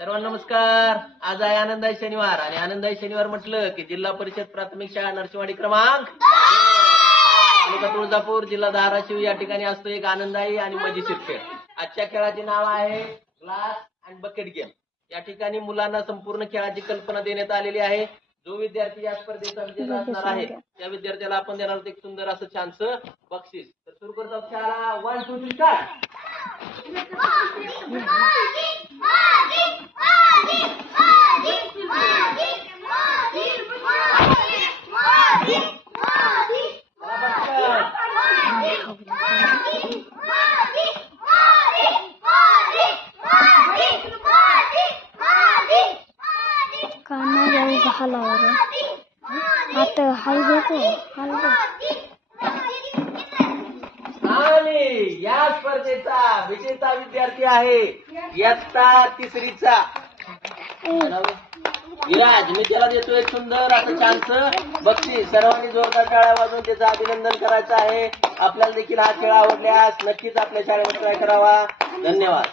सर्वांना नमस्कार. आज आहे आनंदाई शनिवार आणि आनंदाई शनिवार म्हटलं की जिल्हा परिषद प्राथमिक शाळा नरसिंहवाडी क्रमांक तालुका तुळजापूर जिल्हा धाराशिव या ठिकाणी असतो एक आनंदाई आणि मजेशीर खेळ. आजच्या खेळाचे नाव आहे ग्लास अँड बकेट गेम. या ठिकाणी मुलांना संपूर्ण खेळाची कल्पना देण्यात आलेली आहे. जो विद्यार्थी या स्पर्धेचा विजेता असणार आहे त्या विद्यार्थ्याला आपण देणार आहोत एक सुंदर असं छानसं बक्षीस. तर सुरू करतो खेळाला. 1 2 3 स्टार्ट. काना जाऊ घालावर आता हाय को आणि या स्पर्धेचा विजेता विद्यार्थी आहे इयत्ता तिसरीचा विराज. मी त्याला देतो एक सुंदर असं छानसं बक्षीस. सर्वांनी जोरदार टाळ्या वाजवून त्याचं अभिनंदन करायचं आहे. आपल्याला देखील हा खेळ आवडल्यास नक्कीच आपल्या शाळेमध्ये ट्राय करावा. धन्यवाद.